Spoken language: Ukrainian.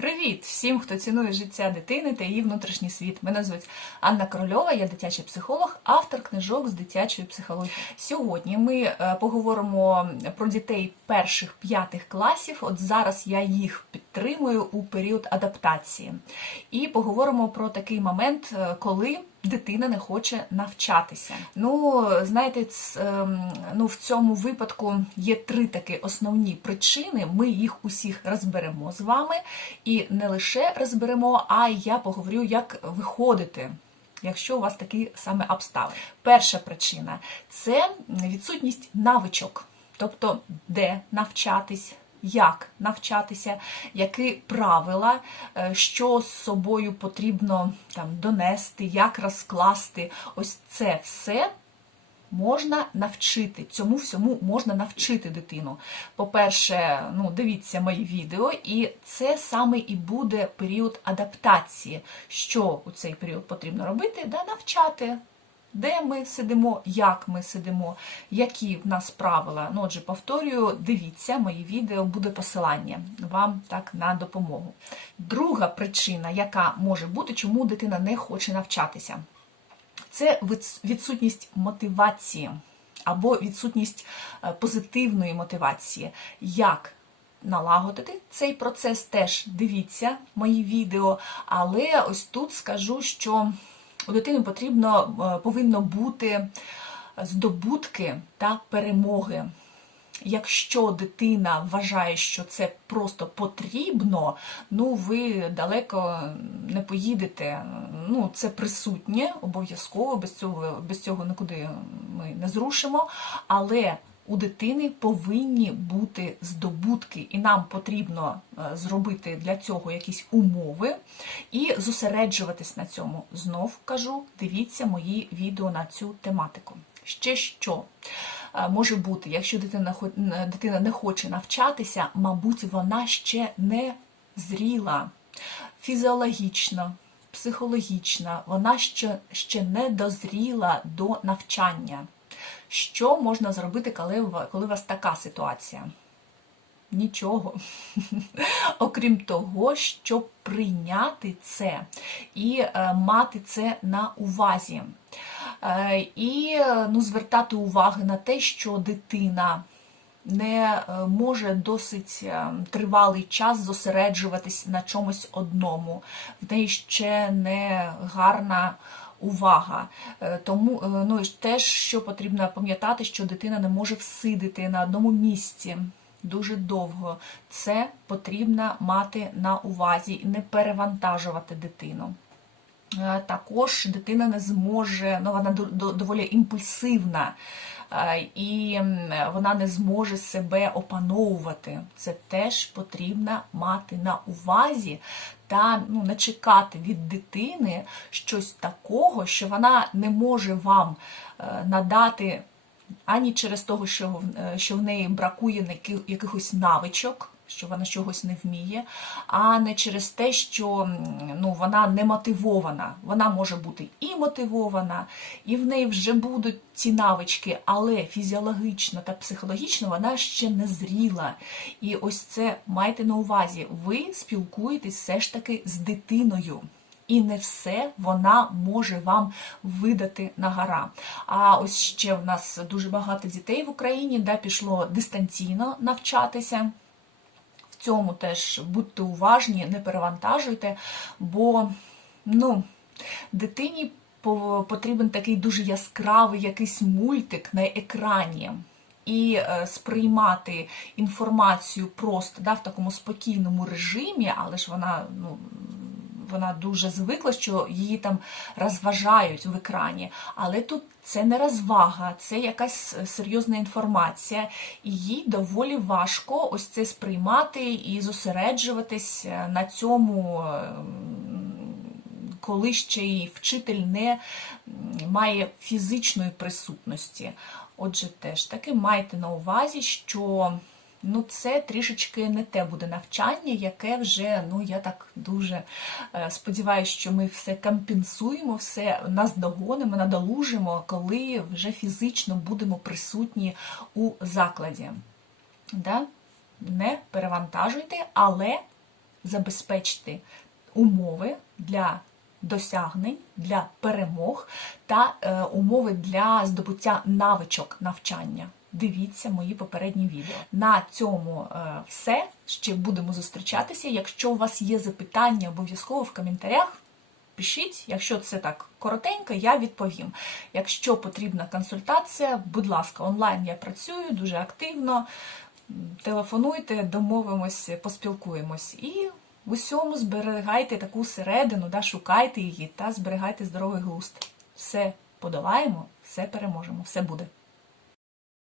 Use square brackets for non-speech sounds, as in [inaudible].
Привіт всім, хто цінує життя дитини та її внутрішній світ. Мене звуть Анна Корольова, я дитячий психолог, автор книжок з дитячої психології. Сьогодні ми е, поговоримо про дітей перших п'ятих класів. От зараз я їх підтримую у період адаптації. І поговоримо про такий момент, е, коли дитина не хоче навчатися. Ну, знаєте, ц- ем, ну, в цьому випадку є три такі основні причини. Ми їх усіх розберемо з вами. І не лише розберемо, а я поговорю, як виходити. Якщо у вас такі саме обставини. Перша причина це відсутність навичок, тобто де навчатись, як навчатися, які правила, е, що з собою потрібно там донести, як розкласти. Ось це все можна навчити. Цьому всьому можна навчити дитину. По-перше, ну, дивіться мої відео, і це саме і буде період адаптації. Що у цей період потрібно робити? Да, навчати. Де ми сидимо, як ми сидимо, які в нас правила. Ну, отже, повторюю, дивіться мої відео, буде посилання вам так на допомогу. Друга причина, яка може бути, чому дитина не хоче навчатися, це відсутність мотивації або відсутність е, позитивної мотивації. Як налагодити цей процес теж дивіться мої відео, але ось тут скажу, що у дитини потрібно е, повинно бути здобутки та перемоги. Якщо дитина вважає, що це просто потрібно, ну ви далеко не поїдете. Ну, це присутнє обов'язково, без цього, без цього нікуди ми не зрушимо. Але у дитини повинні бути здобутки, і нам потрібно е, зробити для цього якісь умови і зосереджуватись на цьому. Знов кажу, дивіться мої відео на цю тематику. Ще що е, може бути, якщо дитина, дитина не хоче навчатися, мабуть, вона ще не зріла фізіологічно, психологічно, вона ще, ще не дозріла до навчання. Що можна зробити, коли, коли у вас така ситуація? Нічого. [laughs] Окрім того, щоб прийняти це і е, мати це на увазі. Е, і е, ну, звертати увагу на те, що дитина не може досить тривалий час зосереджуватись на чомусь одному. В неї ще не гарна увага. Е, Тому е, ну, і теж що потрібно пам'ятати, що дитина не може всидити на одному місці. Дуже довго це потрібно мати на увазі і не перевантажувати дитину. Е, Також дитина не зможе, ну вона до- до- доволі імпульсивна, і вона не зможе себе опановувати. Це теж потрібно мати на увазі та ну, не чекати від дитини щось такого, що вона не може вам е, надати ані через того, що, в- е, неї бракує якихось навичок, що вона чогось не вміє, а не через те, що ну, вона не мотивована. Вона може бути і мотивована, і в неї вже будуть ці навички, але фізіологічно та психологічно вона ще не зріла. І ось це майте на увазі. Ви спілкуєтесь все ж таки з дитиною. І не все вона може вам видати на гора. А ось ще в нас дуже багато дітей в Україні, де пішло дистанційно навчатися. В цьому теж будьте уважні, не перевантажуйте, бо ну, дитині по- потрібен такий дуже яскравий якийсь мультик на екрані. І е, сприймати інформацію просто да, в такому спокійному режимі, але ж вона ну, вона дуже звикла, що її там розважають в екрані. Але тут це не розвага, це якась серйозна інформація, і їй доволі важко ось це сприймати і зосереджуватись е, на цьому. е, Коли ще й вчитель не має фізичної присутності. Отже, теж таки майте на увазі, що ну, це трішечки не те буде навчання, яке вже, ну я так дуже е, сподіваюся, що ми все компенсуємо, все наздогонимо, надолужимо, коли вже фізично будемо присутні у закладі. Да? Не перевантажуйте, але забезпечити умови для досягнень, для перемог та е, умови для здобуття навичок навчання. Дивіться мої попередні відео. На цьому е, все. Ще будемо зустрічатися. Якщо у вас є запитання, обов'язково в коментарях пишіть. Якщо це так коротенько, я відповім. Якщо потрібна консультація, будь ласка, онлайн я працюю дуже активно. Телефонуйте, домовимось, поспілкуємось. І в усьому зберігайте таку середину, да, шукайте її та зберігайте здоровий глузд. Все подолаємо, все переможемо, все буде.